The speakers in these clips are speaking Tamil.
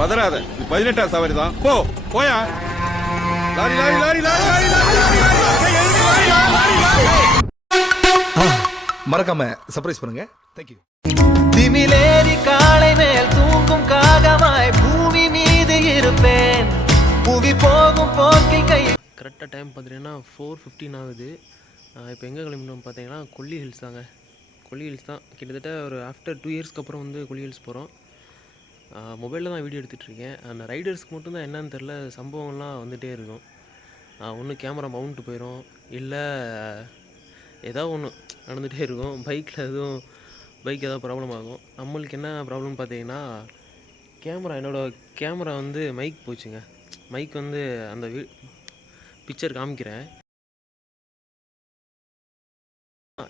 பதறாத, இது 18ஆம் சவாரி தான். போயா. Lorry lorry lorry lorry lorry மறக்காம சர்ப்ரைஸ் பண்ணுங்க. தேங்க்யூ. திமிலேறி காளை மேல் தூங்கும் காகமாய் பூமி மீது இருப்பேன். புவி போகும் போக்கில் கை. கரெக்டாக டைம் பார்த்தீங்கன்னா 4:15 ஆகுது. இப்போ எங்கே கிளம்பினோம் பார்த்தீங்கன்னா கொல்லி ஹில்ஸ் தாங்க. கொல்லி ஹில்ஸ் தான். கிட்டத்தட்ட ஒரு ஆஃப்டர் 2 இயர்ஸ்க்கு அப்புறம் வந்து கொல்லி ஹில்ஸ் போகிறோம். மொபைலில் தான் வீடியோ எடுத்துகிட்ருக்கேன். அந்த ரைடர்ஸ்க்கு மட்டும்தான் என்னன்னு தெரில, சம்பவம்லாம் வந்துகிட்டே இருக்கும். ஒன்று கேமரா மவுண்ட்டு போயிடும், இல்லை ஏதாவது ஒன்று நடந்துகிட்டே இருக்கும். பைக்கில் ஏதாவது ப்ராப்ளம் ஆகும். நம்மளுக்கு என்ன ப்ராப்ளம்னு பார்த்தீங்கன்னா, என்னோடய கேமரா வந்து மைக் போச்சுங்க. மைக் வந்து அந்த பிக்சர் காமிக்கிறேன்.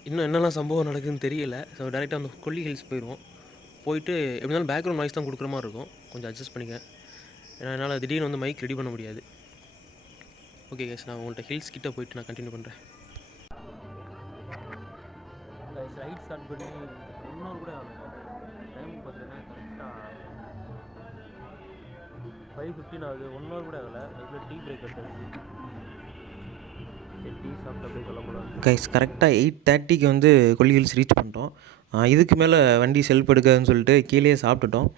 இன்னும் என்னெல்லாம் சம்பவம் நடக்குதுன்னு தெரியல. ஸோ டேரெக்டாக அந்த கொல்லி ஹில்ஸ் போயிடுவோம். போயிட்டு எப்படி இருந்தாலும் பேக்ரவுண்ட் நாய்ஸ் தான் கொடுக்குற மாதிரி இருக்கும். கொஞ்சம் அட்ஜஸ்ட் பண்ணிக்க. ஏன்னா என்னால் திடீர்னு வந்து மைக் ரெடி பண்ண முடியாது. ஓகே கைஸ், நான் உங்கள்கிட்ட ஹில்ஸ் கிட்டே போயிட்டு நான் கண்டினியூ பண்ணுறேன். ரைட் ஸ்டார்ட் பண்ணி 1 hour கூட ஆகலை. டைம் பார்த்தீங்கன்னா கரெக்டாக 5:15 ஆகுது. 1 hour கூட ஆகலை. அதுக்குள்ளே டீ பிரேக் எடுத்தாச்சு. டீ சாப்பிட்டு அப்படியே கிளம்பலாம். கைஸ், கரெக்டாக 8:30க்கு வந்து கொல்லி ஹில்ஸ் ரீச் பண்ணிட்டோம். இதுக்கு மேலே வண்டி செல்ஃப் எடுக்காதுன்னு சொல்லிட்டு கீழே சாப்பிட்டுட்டோம்.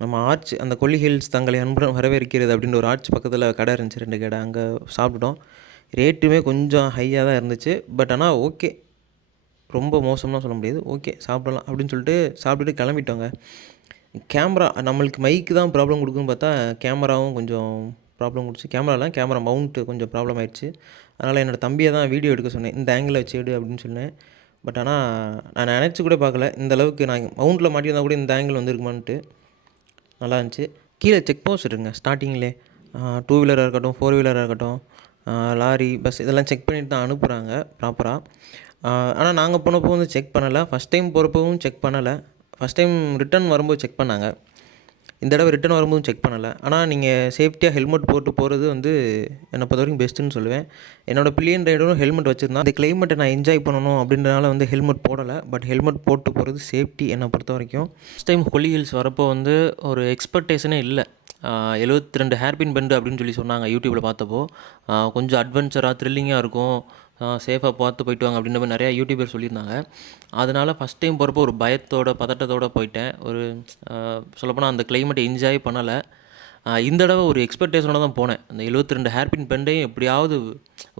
நம்ம ஆர்ச், அந்த கொல்லி ஹில்ஸ் தங்களை அன்புடன் வரவேற்கிறது அப்படின்ற ஒரு ஆர்ச் பக்கத்தில் கடை இருந்துச்சு, 2 கடை. அங்கே சாப்பிட்டுட்டோம். ரேட்டுமே கொஞ்சம் ஹையாக தான் இருந்துச்சு. பட் ஆனால் ஓகே, ரொம்ப மோசம்லாம் சொல்ல முடியாது. ஓகே, சாப்பிடலாம் அப்படின்னு சொல்லிட்டு சாப்பிட்டுட்டு கிளம்பிட்டோங்க. கேமரா, நம்மளுக்கு மைக்கு தான் ப்ராப்ளம் கொடுக்குன்னு பார்த்தா கேமராவும் கொஞ்சம் ப்ராப்ளம் கொடுத்து, கேமரா மவுண்ட்டு கொஞ்சம் ப்ராப்ளம் ஆயிடுச்சு. அதனால் என்னோடய தம்பியை தான் வீடியோ எடுக்க சொன்னேன். இந்த ஆங்கிளில் வச்சு எடு அப்படின்னு சொன்னேன். பட் ஆனால் நான் நினச்சி கூட பார்க்கல, இந்தளவுக்கு நான் மவுண்ட்டில் மாட்டியிருந்தால் கூட இந்த ஆங்கிள் வந்துருக்குமான்ட்டு. நல்லா இருந்துச்சு. கீழே செக் போஸ்ட் இருக்குங்க ஸ்டார்டிங்லே. 2 வீலராக இருக்கட்டும், 4 வீலராக இருக்கட்டும், லாரி, பஸ் இதெல்லாம் செக் பண்ணிட்டு தான் அனுப்புகிறாங்க ப்ராப்பராக. ஆனால் நாங்கள் போனப்போ வந்து செக் பண்ணலை. ஃபஸ்ட் டைம் போகிறப்பவும் செக் பண்ணலை. ஃபஸ்ட் டைம் ரிட்டன் வரும்போது செக் பண்ணாங்க. இந்த தடவை ரிட்டன் வரும்போதும் செக் பண்ணலை. ஆனால் நீங்கள் சேஃப்டியாக ஹெல்மெட் போட்டு போகிறது வந்து என்னை பொறுத்த வரைக்கும் பெஸ்ட்டுன்னு சொல்லுவேன். என்னோடய பில்லியன் ரைடரும் ஹெல்மெட் வச்சுருந்தான். அந்த கிளைமேட்டை நான் என்ஜாய் பண்ணணும் அப்படின்றனால வந்து ஹெல்மெட் போடலை. பட் ஹெல்மெட் போட்டு போகிறது சேஃப்டி என்னை பொறுத்த வரைக்கும். ஃபஸ்ட் டைம் கொல்லி ஹில்ஸ் வரப்போ வந்து ஒரு எக்ஸ்பெக்டேஷனே இல்லை. 72 ஹேர்பின் பெண்டு அப்படின்னு சொல்லி சொன்னாங்க யூடியூப்பில் பார்த்தப்போ. கொஞ்சம் அட்வென்ச்சராக த்ரில்லிங்காக இருக்கும், சேஃபாக பார்த்து போயிட்டு வாங்க அப்படின்ற மாதிரி நிறையா யூடியூபர் சொல்லியிருந்தாங்க. அதனால் ஃபஸ்ட் டைம் போகிறப்போ ஒரு பதட்டத்தோடு போயிட்டேன். ஒரு சொல்லப்போனால் அந்த கிளைமேட்டை என்ஜாய் பண்ணலை. இந்த தடவை ஒரு எக்ஸ்பெக்டேஷனோட தான் போனேன். அந்த 72 ஹேர்பின் பெண்டையும் எப்படியாவது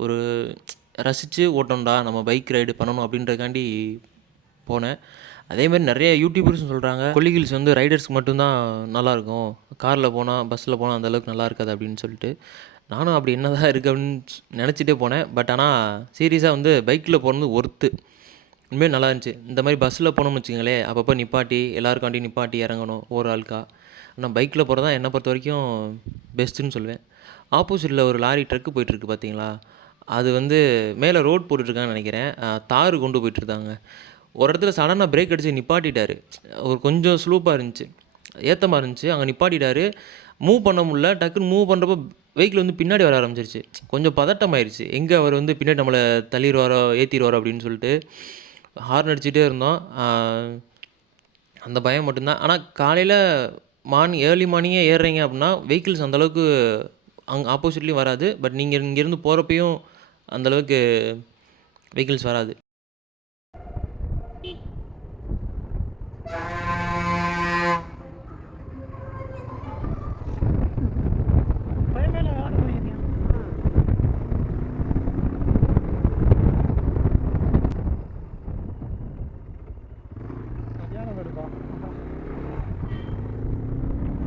ஒரு ரசித்து ஓட்டணும்டா, நம்ம பைக் ரைடு பண்ணணும் அப்படின்றதுக்காண்டி போனேன். அதேமாதிரி நிறைய யூடியூபர்ஸும் சொல்கிறாங்க கொல்லி ஹில்ஸ் வந்து ரைடர்ஸ்க்கு மட்டும்தான் நல்லாயிருக்கும், காரில் போனால் பஸ்ஸில் போனால் அந்தளவுக்கு நல்லா இருக்காது அப்படின்னு சொல்லிட்டு. நானும் அப்படி என்ன தான் இருக்குது அப்படின்னு நினச்சிட்டே போனேன். பட் ஆனால் சீரியஸாக வந்து பைக்கில் போகிறது ஒர்த்து. உண்மையாக நல்லா இருந்துச்சு. இந்த மாதிரி பஸ்ஸில் போனோம்னு வச்சுங்களேன், அப்பப்போ நிப்பாட்டி எல்லாருக்காண்டி நிப்பாட்டி இறங்கணும் ஒரு ஆளுக்கா. ஆனால் பைக்கில் போகிறது தான் என்னை பொறுத்த வரைக்கும் பெஸ்ட்டுன்னு சொல்லுவேன். ஆப்போசிட்டில் ஒரு லாரி ட்ரக்கு போயிட்டுருக்கு பார்த்தீங்களா, அது வந்து மேலே ரோட் போட்டுட்ருக்காங்கன்னு நினைக்கிறேன். தார் கொண்டு போயிட்டுருந்தாங்க. ஒரு இடத்துல சடனாக பிரேக் அடித்து நிப்பாட்டிட்டார். ஒரு கொஞ்சம் ஸ்லூப்பாக இருந்துச்சு, ஏற்றமாக இருந்துச்சு. அங்கே நிப்பாட்டிட்டார். மூவ் பண்ண முடியல. டக்குன்னு மூவ் பண்ணுறப்போ வெஹிக்கிள் வந்து பின்னாடி வர ஆரம்பிச்சிருச்சு. கொஞ்சம் பதட்டமாயிருச்சு, எங்கே அவர் வந்து பின்னாடி நம்மளை தள்ளிடுவாரோ ஏற்றிடுவாரோ அப்படின்னு சொல்லிட்டு ஹார்ன் அடிச்சுட்டே இருந்தோம். அந்த பயம் மட்டும்தான். ஆனால் காலையில் ஏர்லி மார்னிங்கே ஏறுறீங்க அப்படின்னா வெஹிக்கிள்ஸ் அந்தளவுக்கு அங்கே ஆப்போசிட்லேயும் வராது. பட் நீங்கள் இங்கேருந்து போகிறப்பையும் அந்தளவுக்கு வெஹிக்கிள்ஸ் வராது.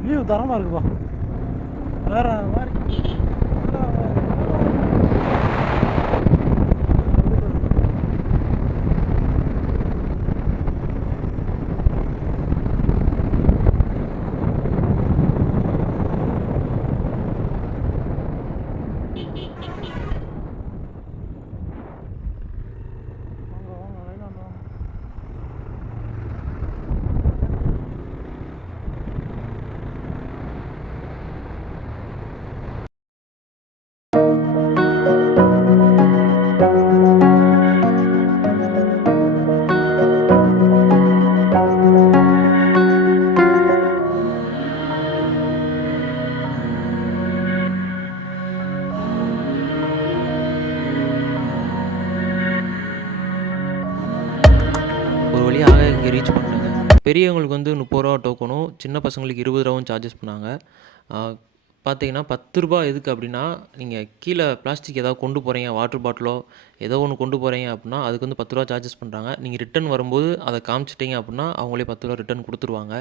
வியூ தரமாக இருக்குப்பா, வேற மாதிரி. பெரியவங்களுக்கு வந்து 30 ரூபா டோக்கனும், சின்ன பசங்களுக்கு 20 ரூபாவும் சார்ஜஸ் பண்ணாங்க. பார்த்தீங்கன்னா ரூ. 10 எதுக்கு அப்படின்னா, நீங்கள் கீழே பிளாஸ்டிக் ஏதாவது கொண்டு போகிறீங்க, வாட்டர் பாட்டிலோ ஏதோ ஒன்று கொண்டு போகிறீங்க அப்படின்னா, அதுக்கு வந்து 10 ரூபா சார்ஜஸ் பண்ணுறாங்க. நீங்கள் ரிட்டர்ன் வரும்போது அதை காமிச்சிட்டிங்க அப்படின்னா, அவங்களே 10 ரூபா ரிட்டர்ன் கொடுத்துருவாங்க.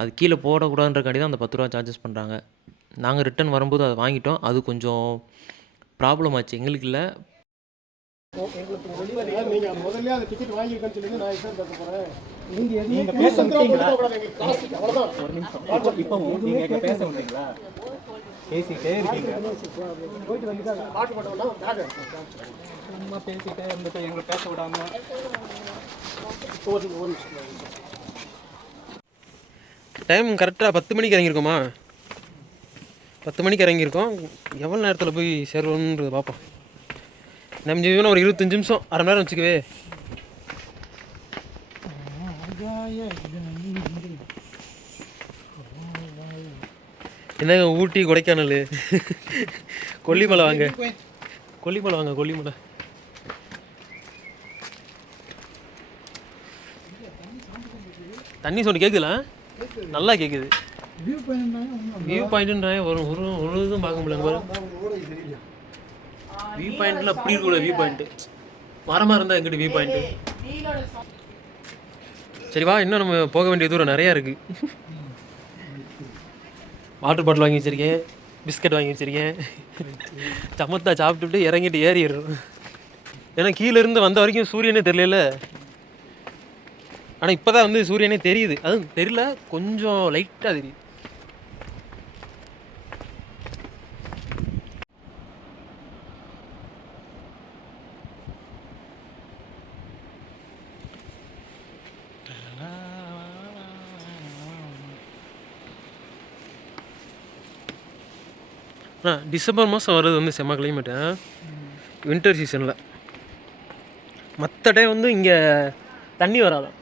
அது கீழே போடக்கூடாதுன்றக்காண்டி தான் அந்த 10 ரூபா சார்ஜஸ் பண்ணுறாங்க. நாங்கள் ரிட்டர்ன் வரும்போது அதை வாங்கிட்டோம். அது கொஞ்சம் ப்ராப்ளம் ஆச்சு, எங்களுக்கு இல்லை. நீங்க முதல்ல அந்த டிக்கெட் வாங்கிருக்கேன்னு சொல்லி நான் எக்ஸாம் பேச போறேன். நீங்க பேச வந்தீங்களா? அவ்வளவுதான். ஒரு நிமிஷம். இப்போ நீங்க இங்க பேச வந்தீங்களா? பேசிட்டே இருக்கீங்க. போயிட்டு வந்து பாட்டு போட்டோம்னா தாக. சும்மா பேசிட்டே இருந்துட்டு எங்களை பேச விடாம. ஒரு நிமிஷம். டைம் கரெக்டாக 10 மணிக்கு இறங்கியிருக்கோமா? 10 மணிக்கு இறங்கியிருக்கோம். எவ்வளோ நேரத்தில் போய் சேருவோன்றதை பார்ப்போம். நம்ம ஜீவனம் ஒரு 25 நிமிஷம், அரை மணி நேரம் வச்சுக்கவே. என்னங்க ஊட்டி கொடைக்கானல் கொல்லிமலை வாங்க, கொல்லிமலை வாங்க, கொல்லிமலை. தண்ணி சவுண்டு கேட்குதுல? நல்லா கேட்குது. வியூ பாயிண்ட்ன்றாங்க. ஒரு இதுவும் பார்க்க முடியல. வியூ பாயிண்ட்ல அப்படி இருக்குல்ல, வியூ பாயிண்ட் மரமாக இருந்தால் எங்கிட்ட வியூ பாயிண்ட்டு. சரி வா, இன்னும் நம்ம போக வேண்டிய தூரம் நிறையா இருக்குது. வாட்டர் பாட்டில் வாங்கி வச்சுருக்கேன், பிஸ்கட் வாங்கி வச்சுருக்கேன். சமத்தா சாப்பிட்டுட்டு இறங்கிட்டு ஏறிடுறோம். ஏன்னா கீழேருந்து வந்த வரைக்கும் சூரியனே தெரியல. ஆனால் இப்போ தான் வந்து சூரியனே தெரியுது. அதுவும் தெரியல, கொஞ்சம் லைட்டாக தெரியுது. டிசம்பர் மாதம் வர்றது வந்து செம்ம கிளைமேட்டு, வின்டர் சீசனில். மற்ற டைம் வந்து இங்கே தண்ணி வராதான்.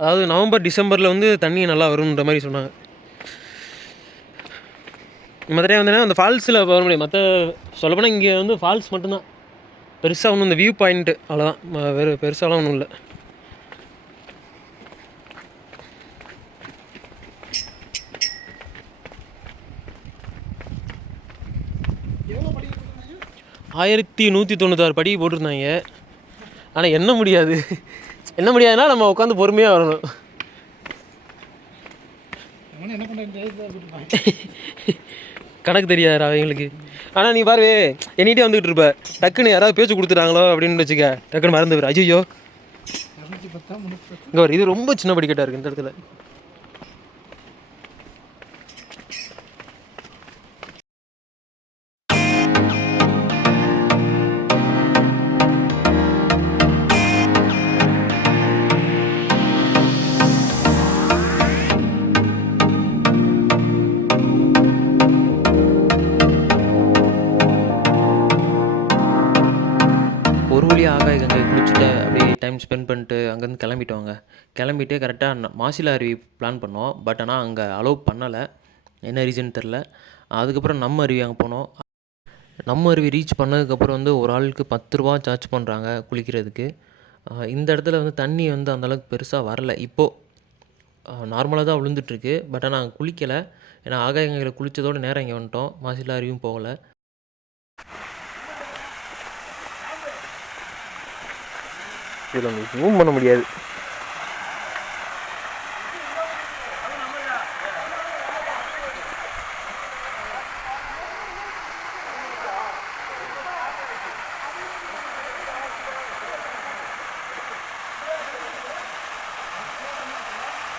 அதாவது நவம்பர் டிசம்பரில் வந்து தண்ணி நல்லா வரும்ன்ற மாதிரி சொன்னாங்க. மற்ற டைம் வந்தேன்னா அந்த ஃபால்ஸில் வர முடியும். மற்ற சொல்லப்போனால் இங்கே வந்து ஃபால்ஸ் மட்டும்தான் பெருசாக ஒன்றும், இந்த வியூ பாயிண்ட்டு அவ்வளோதான், வேறு பெருசாலாம் ஒன்றும் இல்லை. ஆயிரத்தி 196 படி போட்டிருந்தாங்க. ஆனால் என்ன முடியாது, என்ன முடியாதுன்னா நம்ம உட்காந்து பொறுமையாக வரணும். கணக்கு தெரியாதா அவங்களுக்கு? ஆனால் நீ பாரு, என்கிட்டே வந்துக்கிட்டு இருப்ப, டக்குன்னு யாராவது பேச்சு கொடுத்துட்டாங்களோ அப்படின்னு வச்சுக்க, டக்குன்னு மறந்து போயிரு. ஐயோ இங்கே ஒரு இது ரொம்ப சின்ன படிக்கட்டாக இருக்குது இந்த இடத்துல. ஒரு வழியாக ஆகாய கங்கை குளிச்சுட்டு அப்படியே டைம் ஸ்பெண்ட் பண்ணிட்டு அங்கேருந்து கிளம்பிட்டோங்க. கிளம்பிட்டு கரெக்டாக மாசிலா அருவி பிளான் பண்ணோம். பட் ஆனால் அங்கே அலோவ் பண்ணலை, என்ன ரீசன் தெரில. அதுக்கப்புறம் நம்ம அருவி அங்கே போனோம். நம்ம அருவி ரீச் பண்ணதுக்கப்புறம் வந்து ஒரு ஆளுக்கு 10 ரூபா சார்ஜ் பண்ணுறாங்க குளிக்கிறதுக்கு. இந்த இடத்துல வந்து தண்ணி வந்து அந்தளவுக்கு பெருசாக வரலை. இப்போது நார்மலாக தான் விழுந்துட்டுருக்கு. பட் ஆனால் நாங்கள் குளிக்கலை, ஏன்னா ஆகாய கங்கையில் குளித்ததோடு நேரம் இங்கே வந்துட்டோம். மாசிலா அருவியும் போகலை. இதில் உங்களுக்கு ஜூம் பண்ண முடியாது.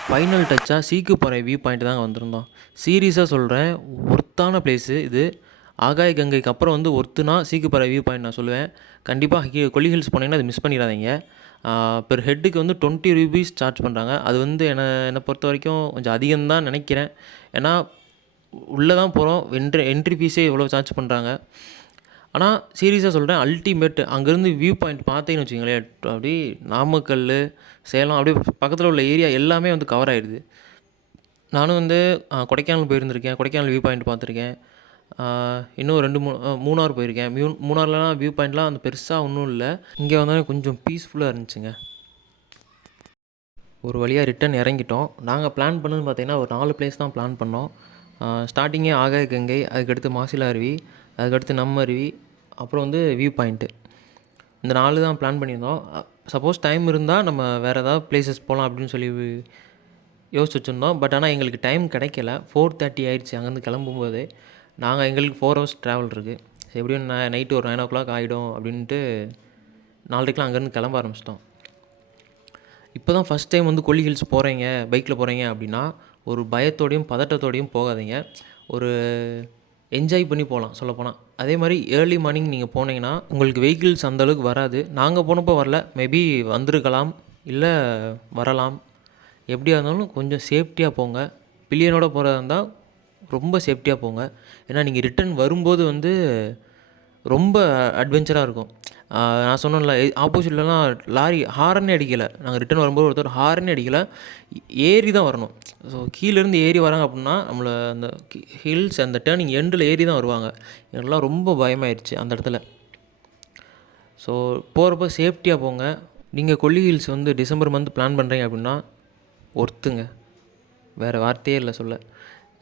ஃபைனல் டச்சாக சீக்குப்பாறை வியூ பாயிண்ட் தாங்க வந்திருந்தோம். சீரியஸாக சொல்கிறேன், ஒர்த்தான பிளேஸு இது. ஆகாய கங்கைக்கு அப்புறம் வந்து ஒர்த்துனா சீக்குப்பாறை வியூ பாயிண்ட் நான் சொல்லுவேன். கண்டிப்பாக கொல்லி ஹில்ஸ் போனீங்கன்னா அது மிஸ் பண்ணிடாதீங்க. பெர் ஹெட்டுக்கு வந்து 20 ரூபீஸ் சார்ஜ் பண்ணுறாங்க. அது வந்து என்னை பொறுத்த வரைக்கும் கொஞ்சம் அதிகம்தான் நினைக்கிறேன். ஏன்னா உள்ளே தான் போகிறோம், என்ட்ரி ஃபீஸே இவ்வளோ சார்ஜ் பண்ணுறாங்க. ஆனால் சீரியஸாக சொல்கிறேன், அல்டிமேட். அங்கேருந்து வியூ பாயிண்ட் பார்த்தீங்கன்னு வச்சுக்கோங்களேன், அப்படி நாமக்கல், சேலம் அப்படியே பக்கத்தில் உள்ள ஏரியா எல்லாமே வந்து கவர் ஆகிடுது. நானும் வந்து கொடைக்கானல் போயிருந்திருக்கேன், கொடைக்கானல் வியூ பாயிண்ட் பார்த்துருக்கேன். இன்னும் 2-3 மூணார் போயிருக்கேன். மூணார்லாம் வியூ பாயிண்ட்லாம் அந்த பெருசாக ஒன்றும் இல்லை. இங்கே வந்தாலும் கொஞ்சம் பீஸ்ஃபுல்லாக இருந்துச்சுங்க. ஒரு வழியாக ரிட்டன் இறங்கிட்டோம். நாங்கள் பிளான் பண்ணது பார்த்திங்கன்னா ஒரு 4 பிளேஸ் தான் பிளான் பண்ணோம். ஸ்டார்டிங்கே ஆகாய கங்கை, அதுக்கடுத்து மாசிலா அருவி, அதுக்கடுத்து நம்ம அருவி, அப்புறம் வந்து வியூ பாயிண்ட்டு. இந்த 4 தான் பிளான் பண்ணியிருந்தோம். சப்போஸ் டைம் இருந்தால் நம்ம வேறு ஏதாவது பிளேசஸ் போகலாம் அப்படின்னு சொல்லி யோசிச்சு வச்சுருந்தோம். பட் ஆனால் எங்களுக்கு டைம் கிடைக்கல. 4:30 ஆயிடுச்சு அங்கேருந்து கிளம்பும்போது. எங்களுக்கு 4 ஹவர்ஸ் ட்ராவல் இருக்குது. எப்படியும் நைட்டு ஒரு 9 o'clock ஆகிடும் அப்படின்ட்டு 4:30க்கெலாம் அங்கேருந்து கிளம்ப ஆரம்பிச்சிட்டோம். இப்போ தான் ஃபஸ்ட் டைம் வந்து கொல்லி ஹில்ஸ் போகிறீங்க, பைக்கில் போகிறீங்க அப்படின்னா ஒரு பயத்தோடையும் பதட்டத்தோடையும் போகாதீங்க. ஒரு என்ஜாய் பண்ணி போகலாம் சொல்லப்போனால். அதே மாதிரி ஏர்லி மார்னிங் நீங்கள் போனீங்கன்னா உங்களுக்கு வெஹிக்கிள்ஸ் அந்தளவுக்கு வராது. நாங்கள் போனப்போ வரல, மேபி வந்திருக்கலாம், இல்லை வரலாம். எப்படியா இருந்தாலும் கொஞ்சம் சேஃப்டியாக போங்க. பில்லியனோட போகிறதா இருந்தால் ரொம்ப சேஃப்டியாக போங்க. ஏன்னா நீங்கள் ரிட்டன் வரும்போது வந்து ரொம்ப அட்வென்ச்சராக இருக்கும். நான் சொன்னேன்ல, ஆப்போசிட்லலாம் லாரி ஹாரனே அடிக்கலை. நாங்கள் ரிட்டன் வரும்போது ஒருத்தர் ஹாரனே அடிக்கலை, ஏறி தான் வரணும். ஸோ கீழேருந்து ஏறி வராங்க அப்படின்னா நம்மளை அந்த ஹில்ஸ் அந்த டேர்னிங் எண்டில் ஏறி தான் வருவாங்க. எனக்குலாம் ரொம்ப பயமாயிடுச்சு அந்த இடத்துல. ஸோ போகிறப்ப சேஃப்டியாக போங்க. நீங்கள் கொல்லி ஹில்ஸ் வந்து டிசம்பர் மந்த் பிளான் பண்ணுறீங்க அப்படின்னா ஒர்த்துங்க, வேறு வார்த்தையே இல்லை சொல்ல.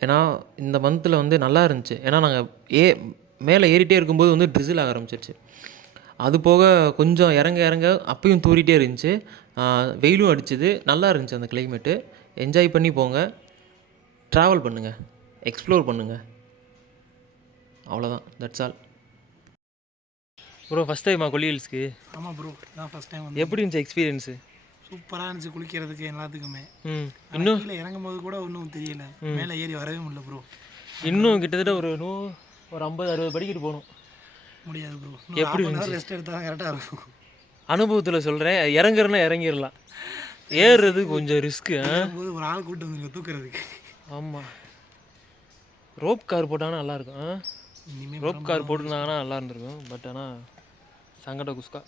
ஏன்னா இந்த மந்தில் வந்து நல்லா இருந்துச்சு. ஏன்னா நாங்கள் மேலே ஏறிட்டே இருக்கும்போது வந்து ட்ரிசில் ஆக ஆரம்பிச்சிருச்சு. அது போக கொஞ்சம் இறங்க அப்பயும் தூரிட்டே இருந்துச்சு, வெயிலும் அடிச்சுது. நல்லா இருந்துச்சு அந்த கிளைமேட்டு. என்ஜாய் பண்ணி போங்க, ட்ராவல் பண்ணுங்கள், எக்ஸ்ப்ளோர் பண்ணுங்கள். அவ்வளோதான், தட்ஸ் ஆல். ப்ரோ ஃபஸ்ட் டைமா கொல்லி ஹில்ஸ்க்கு? ஆமாம் ப்ரோ, இதான் ஃபஸ்ட் டைம் வந்து. எப்படி இருந்துச்சு எக்ஸ்பீரியன்ஸு? சூப்பராக இருந்துச்சு குளிக்கிறதுக்கு எல்லாத்துக்குமே. இன்னும் கீழே இறங்கும் போது கூட ஒன்றும் தெரியல, மேலே ஏறி வரவே முடியல ப்ரோ. இன்னும் கிட்டத்தட்ட ஒரு 50-60 படிக்கிட்டு போகணும். முடியாது ப்ரோ. எப்படி ரெஸ்ட் எடுத்தால் தான் கரெக்டாக இருக்கும். அனுபவத்தில் சொல்கிறேன், இறங்கிடலாம். ஏறுறது கொஞ்சம் ரிஸ்க்கு. போது ஒரு ஆள் கூட்டு வந்துருங்க தூக்குறதுக்கு. ஆமாம், ரோப் கார் போட்டாங்கன்னா நல்லாயிருக்கும். இனிமேல் ரோப் கார் போட்டிருந்தாங்கன்னா நல்லா இருந்திருக்கும். பட் ஆனால் சங்கட குஸ்கா.